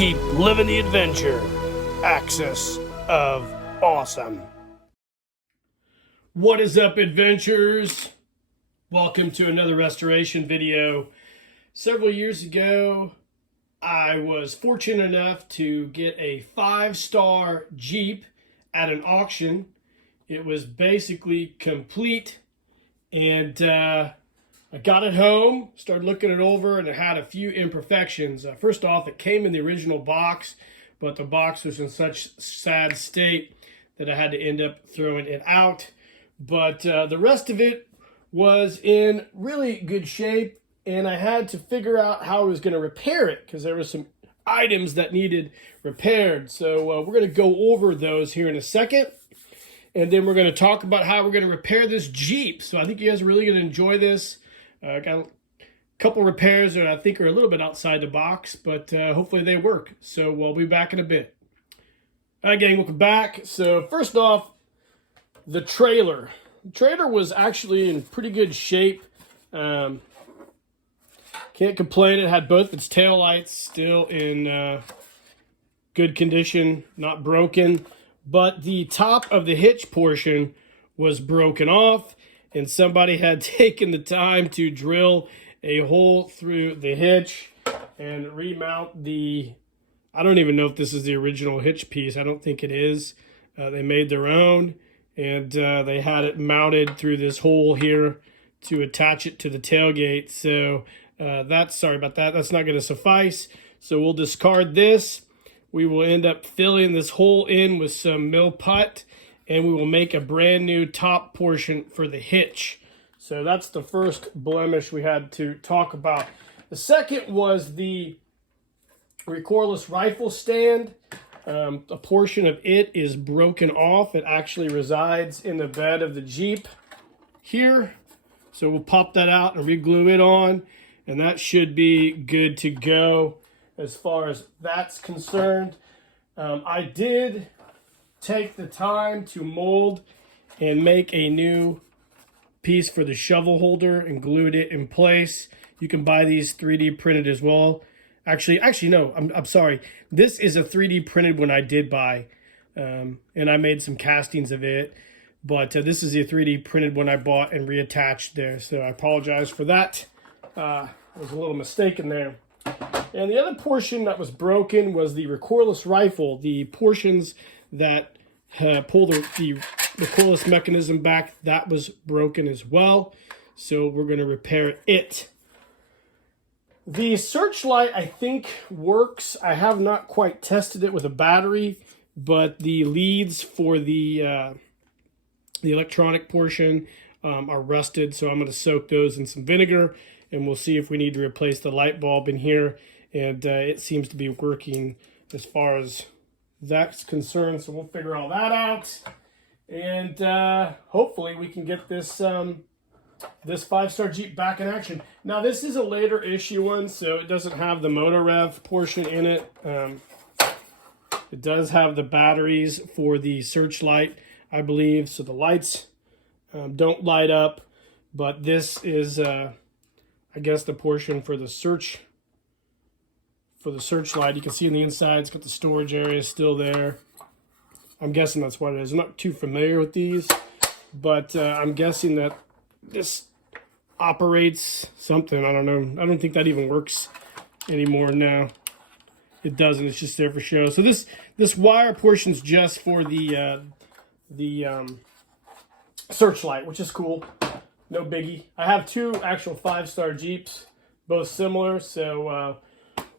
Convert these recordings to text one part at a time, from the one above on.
Keep living the adventure. Axis of Awesome. What is up, adventurers? Welcome to another restoration video. Several years ago, I was fortunate enough to get a 5-star Jeep at an auction. It was basically complete, and I got it home, started looking it over, and it had a few imperfections. First off, it came in the original box, but the box was in such sad state that I had to end up throwing it out. But the rest of it was in really good shape, and I had to figure out how I was going to repair it because there were some items that needed repaired. So we're going to go over those here in a second, and then we're going to talk about how we're going to repair this Jeep. So I think you guys are really going to enjoy this. Got a couple repairs that I think are a little bit outside the box, but hopefully they work. So we'll be back in a bit. All right, gang, welcome back. So first off, the trailer. The trailer was actually in pretty good shape. Can't complain. It had both its tail lights still in good condition, not broken. But the top of the hitch portion was broken off, and somebody had taken the time to drill a hole through the hitch and remount the, I don't even know if this is the original hitch piece. I don't think it is. They made their own, and they had it mounted through this hole here to attach it to the tailgate. So sorry about that. That's not going to suffice. So we'll discard this. We will end up filling this hole in with some mill putt, and we will make a brand new top portion for the hitch. So that's the first blemish we had to talk about. The second was the recoilless rifle stand. A portion of it is broken off. It actually resides in the bed of the Jeep here. So we'll pop that out and re-glue it on, and that should be good to go as far as that's concerned. I did take the time to mold and make a new piece for the shovel holder and glued it in place. You can buy these 3D printed as well. Actually no, I'm sorry. This is a 3D printed one I did buy, and I made some castings of it. But this is the 3D printed one I bought and reattached there. So I apologize for that. There was a little mistake in there. And the other portion that was broken was the recoilless rifle. The portions that pull the recoilless mechanism back, that was broken as well. So we're going to repair it. The searchlight, I think, works. I have not quite tested it with a battery, but the leads for the electronic portion are rusted. So I'm going to soak those in some vinegar, and we'll see if we need to replace the light bulb in here. And it seems to be working as far as that's concerned. So we'll figure all that out. And hopefully we can get this this 5-star Jeep back in action. Now this is a later issue one, so it doesn't have the motor rev portion in it. It does have the batteries for the searchlight, I believe. So the lights don't light up, but this is I guess the portion for the searchlight. You can see on the inside, it's got the storage area still there. I'm guessing that's what it is. I'm not too familiar with these, but I'm guessing that this operates something. I don't know. I don't think that even works anymore now. It doesn't. It's just there for show. So this wire portion's just for the searchlight, which is cool. No biggie. I have two actual 5-star Jeeps, both similar. So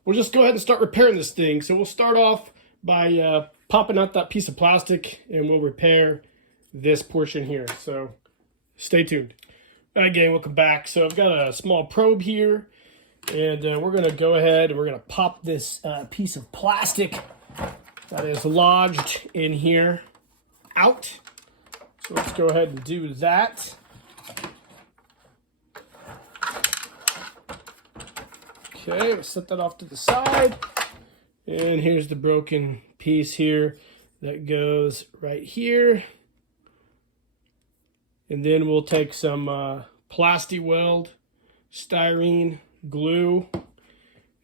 we'll just go ahead and start repairing this thing. So we'll start off by popping out that piece of plastic, and we'll repair this portion here. So stay tuned. All right, gang, welcome back. So I've got a small probe here, and we're going to go ahead and we're going to pop this piece of plastic that is lodged in here out. So let's go ahead and do that. Okay, we'll set that off to the side. And here's the broken piece here that goes right here. And then we'll take some Plasti-Weld styrene glue,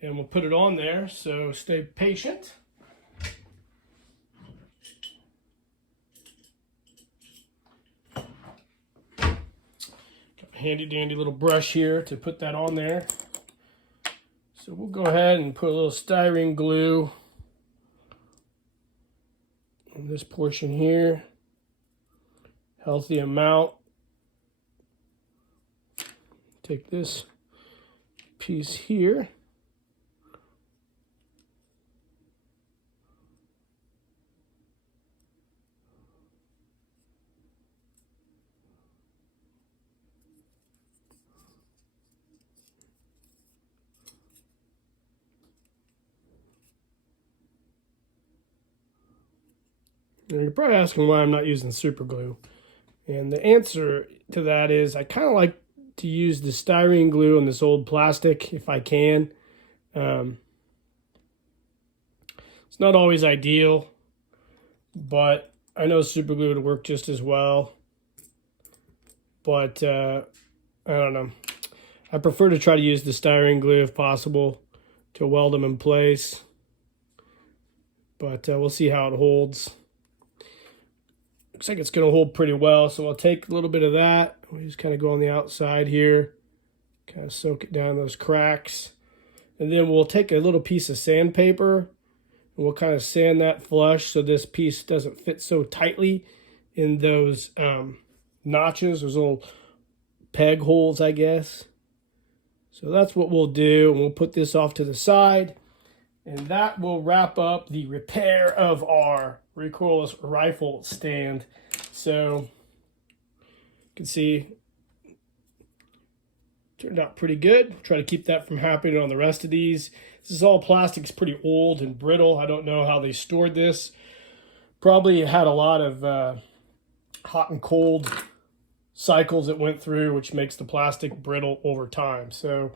and we'll put it on there, so stay patient. Got a handy dandy little brush here to put that on there. So we'll go ahead and put a little styrene glue in this portion here. Healthy amount. Take this piece here. Now you're probably asking why I'm not using super glue. And the answer to that is I kind of like to use the styrene glue on this old plastic if I can. It's not always ideal, but I know super glue would work just as well. But I don't know. I prefer to try to use the styrene glue if possible to weld them in place. But we'll see how it holds. Looks like it's going to hold pretty well, so I'll take a little bit of that. We just kind of go on the outside here, kind of soak it down those cracks. And then we'll take a little piece of sandpaper, and we'll kind of sand that flush so this piece doesn't fit so tightly in those notches, those little peg holes, I guess. So that's what we'll do, and we'll put this off to the side. And that will wrap up the repair of our recoilless rifle stand. So you can see turned out pretty good. Try to keep that from happening on the rest of these. This is all plastic. It's pretty old and brittle. I don't know how they stored this. Probably had a lot of hot and cold cycles it went through, which makes the plastic brittle over time. So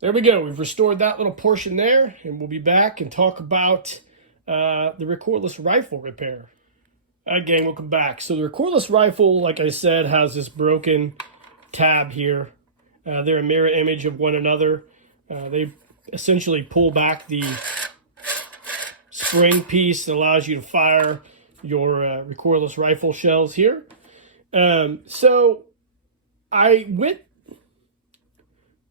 there we go. We've restored that little portion there, and we'll be back and talk about the recoilless rifle repair. All right, gang, welcome back. So the recoilless rifle, like I said, has this broken tab here. They're a mirror image of one another. They essentially pull back the spring piece that allows you to fire your recoilless rifle shells here. So I went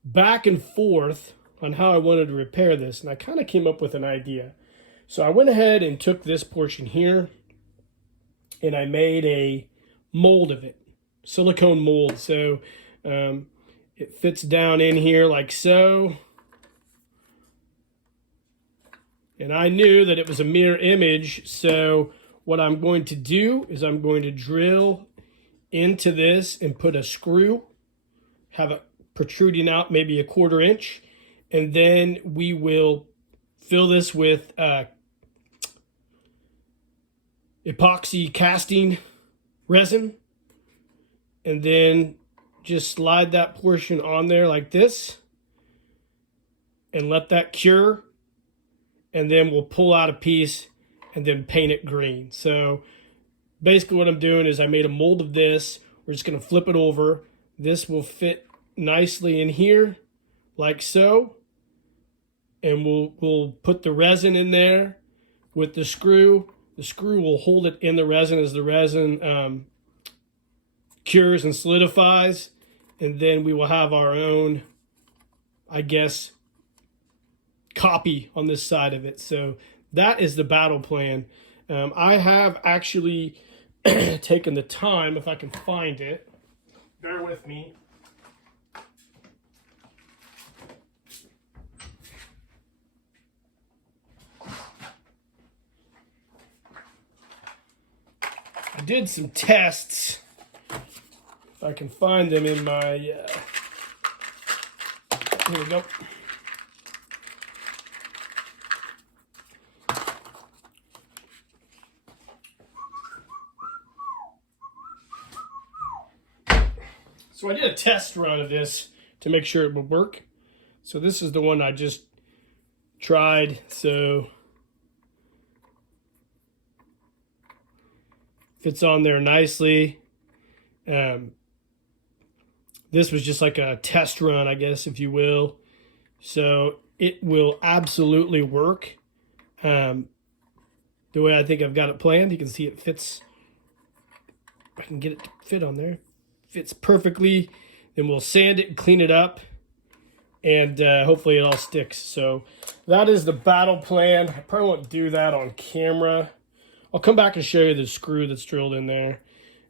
back and forth on how I wanted to repair this, and I kind of came up with an idea. So I went ahead and took this portion here, and I made a mold of it, silicone mold. So it fits down in here like so. And I knew that it was a mirror image, so what I'm going to do is I'm going to drill into this and put a screw, have it protruding out maybe a 1/4 inch, and then we will fill this with epoxy casting resin, and then just slide that portion on there like this and let that cure, and then we'll pull out a piece and then paint it green. So basically what I'm doing is I made a mold of this. We're just going to flip it over. This will fit nicely in here like so, and we'll put the resin in there with the screw. The screw will hold it in the resin as the resin cures and solidifies, and then we will have our own, I guess, copy on this side of it. So that is the battle plan. I have actually taken the time, if I can find it, bear with me. I did some tests, if I can find them in my, here we go. So I did a test run of this to make sure it would work. So this is the one I just tried. So fits on there nicely. This was just like a test run, I guess, if you will. So it will absolutely work the way I think I've got it planned. You can see it fits. I can get it to fit on there. Fits perfectly. Then we'll sand it and clean it up, and hopefully it all sticks. So that is the battle plan. I probably won't do that on camera. I'll come back and show you the screw that's drilled in there,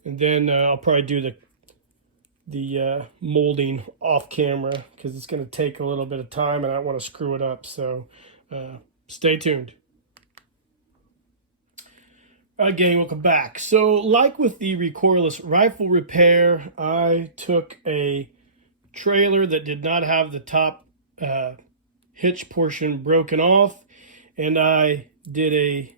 and then I'll probably do the molding off camera because it's going to take a little bit of time and I don't want to screw it up. So stay tuned. Gang, welcome back. So like with the recoilless rifle repair, I took a trailer that did not have the top hitch portion broken off, and I did a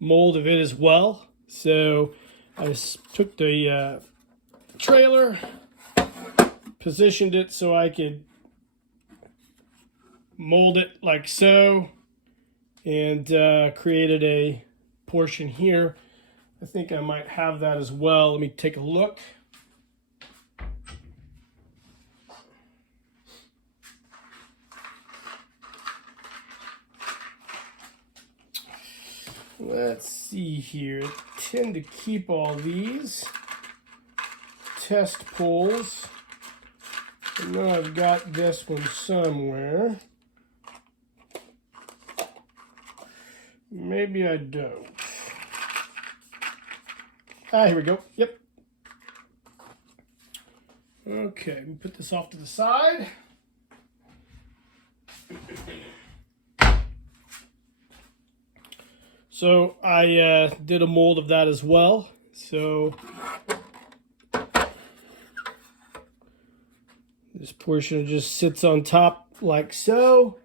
mold of it as well. So I took the trailer, positioned it so I could mold it like so, and created a portion here. I think I might have that as well. Let me take a look. Let's see here. I tend to keep all these test poles. I know I've got this one somewhere. Maybe I don't. Here we go. Yep. Okay, let me put this off to the side. So I did a mold of that as well. So this portion just sits on top like so.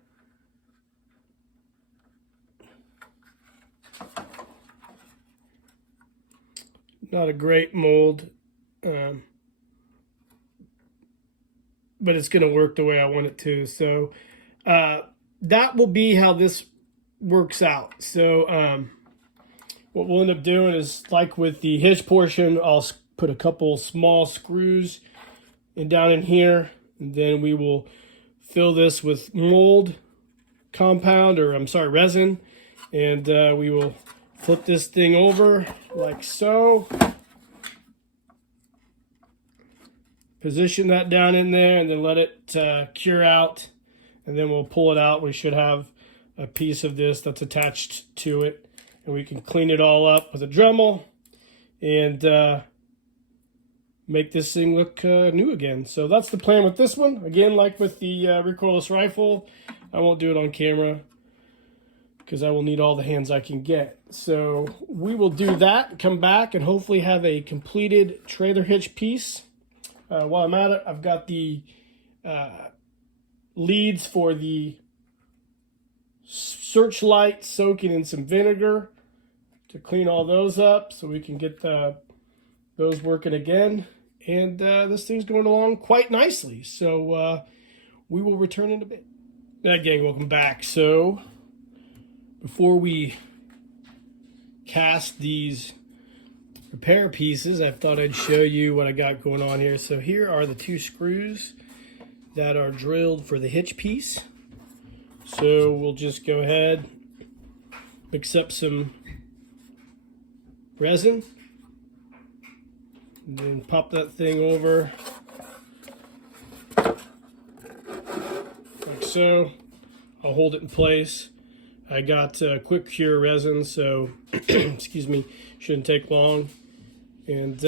Not a great mold, but it's going to work the way I want it to. So that will be how this works out. So what we'll end up doing is, like with the hitch portion, I'll put a couple small screws down in here, and then we will fill this with mold compound, or I'm sorry, resin, and we will flip this thing over like so. Position that down in there and then let it cure out, and then we'll pull it out. We should have a piece of this that's attached to it, and we can clean it all up with a Dremel and make this thing look new again. So that's the plan with this one. Again, like with the recoilless rifle, I won't do it on camera because I will need all the hands I can get. So we will do that, come back, and hopefully have a completed trailer hitch piece. While I'm at it, I've got the leads for the searchlight soaking in some vinegar to clean all those up so we can get those working again. And this thing's going along quite nicely. So we will return in a bit. Gang, welcome back. So before we cast these repair pieces, I thought I'd show you what I got going on here. So here are the two screws that are drilled for the hitch piece. So we'll just go ahead, mix up some resin, and then pop that thing over like so. I'll hold it in place. I got quick cure resin, so excuse me, shouldn't take long. And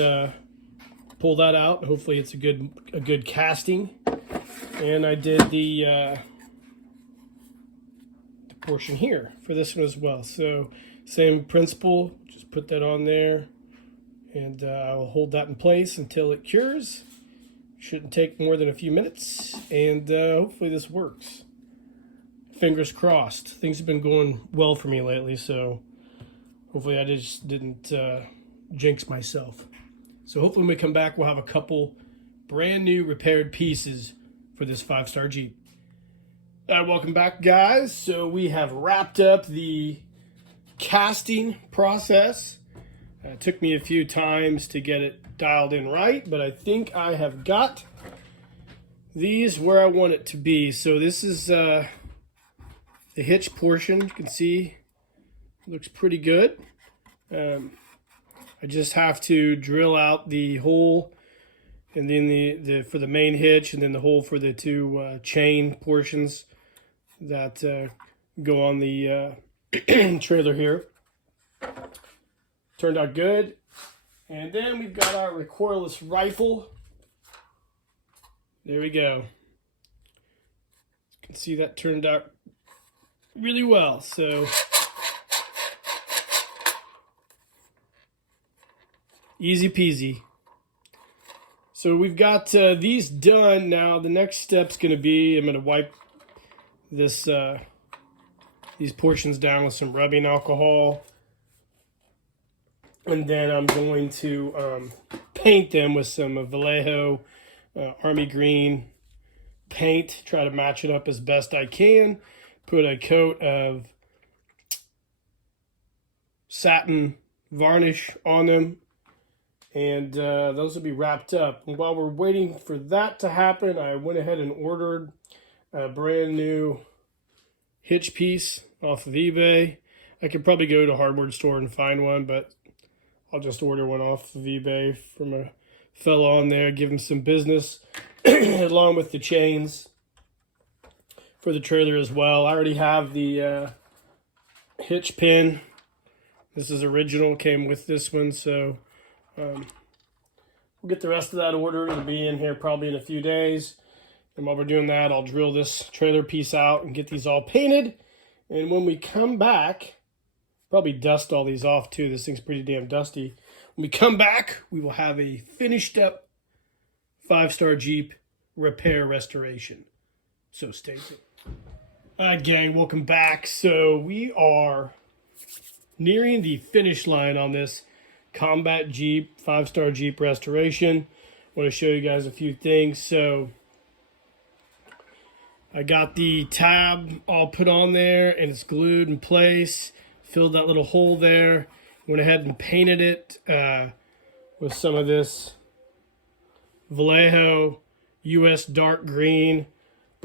pull that out. Hopefully it's a good casting. And I did the portion here for this one as well. So same principle, just put that on there, and I'll hold that in place until it cures. Shouldn't take more than a few minutes, and hopefully this works. Fingers crossed. Things have been going well for me lately, so hopefully I just didn't jinx myself. So hopefully when we come back, we'll have a couple brand new repaired pieces for this 5-star Jeep. Welcome back, guys. So we have wrapped up the casting process. It took me a few times to get it dialed in right, but I think I have got these where I want it to be. So this is the hitch portion. You can see it looks pretty good. I just have to drill out the hole, and then the for the main hitch, and then the hole for the two chain portions that go on the trailer here. Turned out good. And then we've got our recoilless rifle. There we go. You can see that turned out really well. So easy peasy. So we've got these done. Now the next step's going to be, I'm going to wipe this these portions down with some rubbing alcohol, and then I'm going to paint them with some Vallejo Army Green paint. Try to match it up as best I can. Put a coat of satin varnish on them, and those will be wrapped up. And while we're waiting for that to happen, I went ahead and ordered a brand new hitch piece off of eBay. I could probably go to a hardware store and find one, but I'll just order one off of eBay from a fellow on there, give him some business, along with the chains for the trailer as well. I already have the hitch pin. This is original, came with this one, so we'll get the rest of that ordered. It'll be in here probably in a few days. And while we're doing that, I'll drill this trailer piece out and get these all painted. And when we come back, probably dust all these off too. This thing's pretty damn dusty. When we come back, we will have a finished up 5-star Jeep repair restoration. So stay tuned. All right, gang, welcome back. So we are nearing the finish line on this Combat Jeep 5-star Jeep restoration. I want to show you guys a few things. So I got the tab all put on there and it's glued in place. Filled that little hole there. Went ahead and painted it with some of this Vallejo US dark green.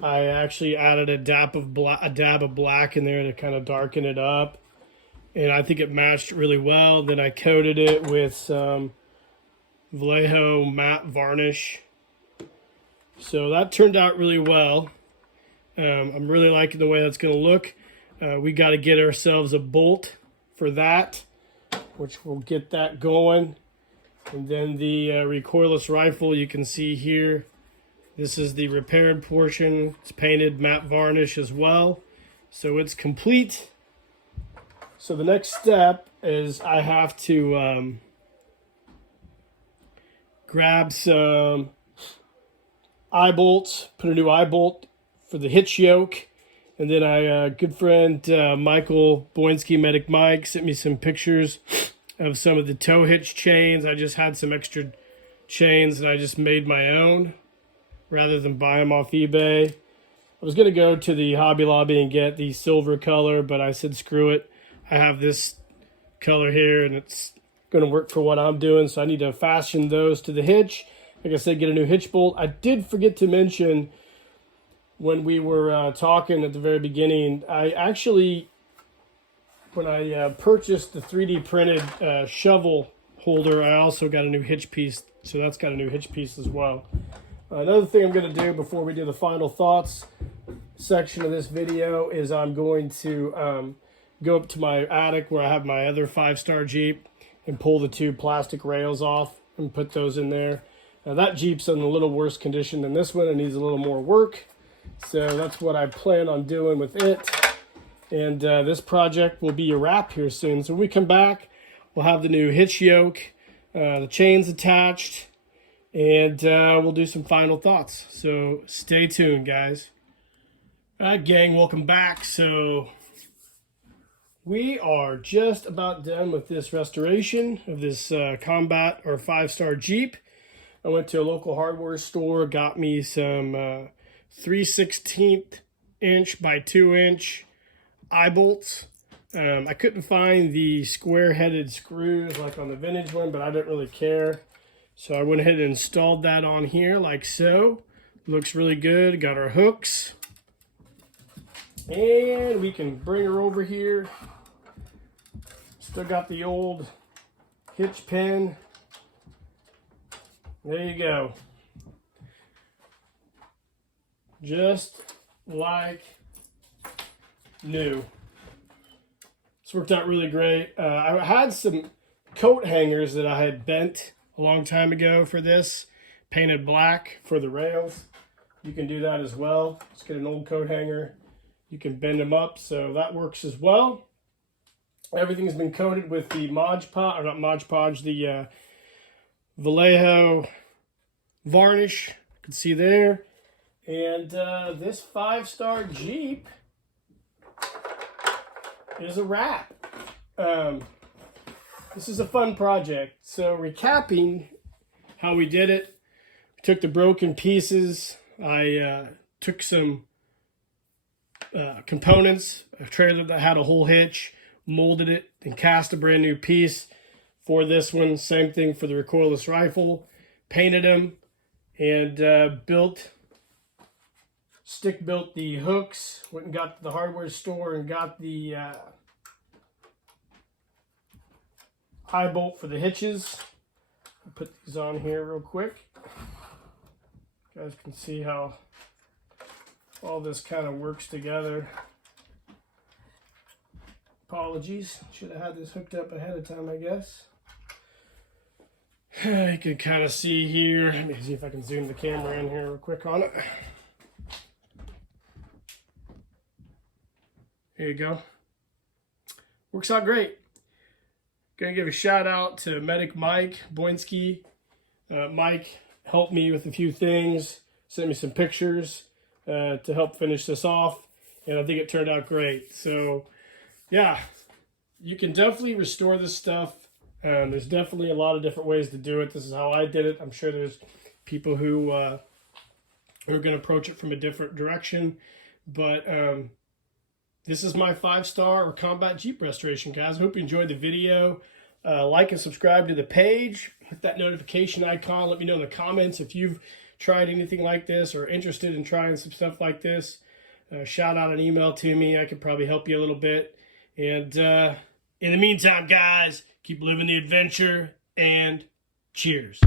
I actually added a dab of black in there to kind of darken it up, and I think it matched really well. Then I coated it with some Vallejo matte varnish. So that turned out really well. I'm really liking the way that's going to look. We got to get ourselves a bolt for that, which we'll get that going. And then the recoilless rifle, you can see here, this is the repaired portion. It's painted matte varnish as well. So it's complete. So the next step is I have to grab some eye bolts, put a new eye bolt for the hitch yoke. And then I, good friend Michael Boinski, Medic Mike, sent me some pictures of some of the tow hitch chains. I just had some extra chains and I just made my own rather than buy them off eBay. I was going to go to the Hobby Lobby and get the silver color, but I said screw it. I have this color here and it's going to work for what I'm doing, so I need to fashion those to the hitch. Like I said, get a new hitch bolt. I did forget to mention when we were talking at the very beginning, I actually, when I purchased the 3D printed shovel holder, I also got a new hitch piece. So that's got a new hitch piece as well. Another thing I'm going to do before we do the final thoughts section of this video is I'm going to go up to my attic where I have my other 5-star Jeep and pull the 2 plastic rails off and put those in there. Now that Jeep's in a little worse condition than this one. It needs a little more work. So that's what I plan on doing with it. And this project will be a wrap here soon. So when we come back, we'll have the new hitch yoke, the chains attached, and we'll do some final thoughts. So stay tuned, guys. All right, gang, welcome back. So we are just about done with this restoration of this Combat or 5-star Jeep. I went to a local hardware store, got me some 3/16 inch by 2 inch eye bolts. I couldn't find the square-headed screws like on the vintage one, but I didn't really care. So I went ahead and installed that on here like so. Looks really good. Got our hooks. And we can bring her over here. Still got the old hitch pin. There you go. Just like new. This worked out really great. I had some coat hangers that I had bent a long time ago for this, painted black for the rails. You can do that as well. Just get an old coat hanger. You can bend them up, so that works as well. Everything's been coated with the Mod Podge, or not Mod Podge, the Vallejo varnish. You can see there. And this 5-star Jeep is a wrap. This is a fun project. So recapping how we did it, we took the broken pieces. I took some components, a trailer that had a whole hitch, molded it, and cast a brand new piece for this one. Same thing for the recoilless rifle. Painted them and stick built the hooks. Went and got to the hardware store and got the high bolt for the hitches. I'll put these on here real quick. You guys can see how all this kind of works together. Apologies, should have had this hooked up ahead of time, I guess. You can kind of see here. Let me see if I can zoom the camera in here real quick on it. There you go. Works out great. Gonna give a shout out to Medic Mike Boinski. Mike helped me with a few things, sent me some pictures to help finish this off, and I think it turned out great. So yeah, you can definitely restore this stuff. There's definitely a lot of different ways to do it. This is how I did it. I'm sure there's people who are going to approach it from a different direction, but this is my 5-star or combat Jeep restoration, guys. I hope you enjoyed the video. Like and subscribe to the page. Hit that notification icon. Let me know in the comments if you've tried anything like this or interested in trying some stuff like this. Shout out an email to me. I could probably help you a little bit. And in the meantime, guys, keep living the adventure and cheers.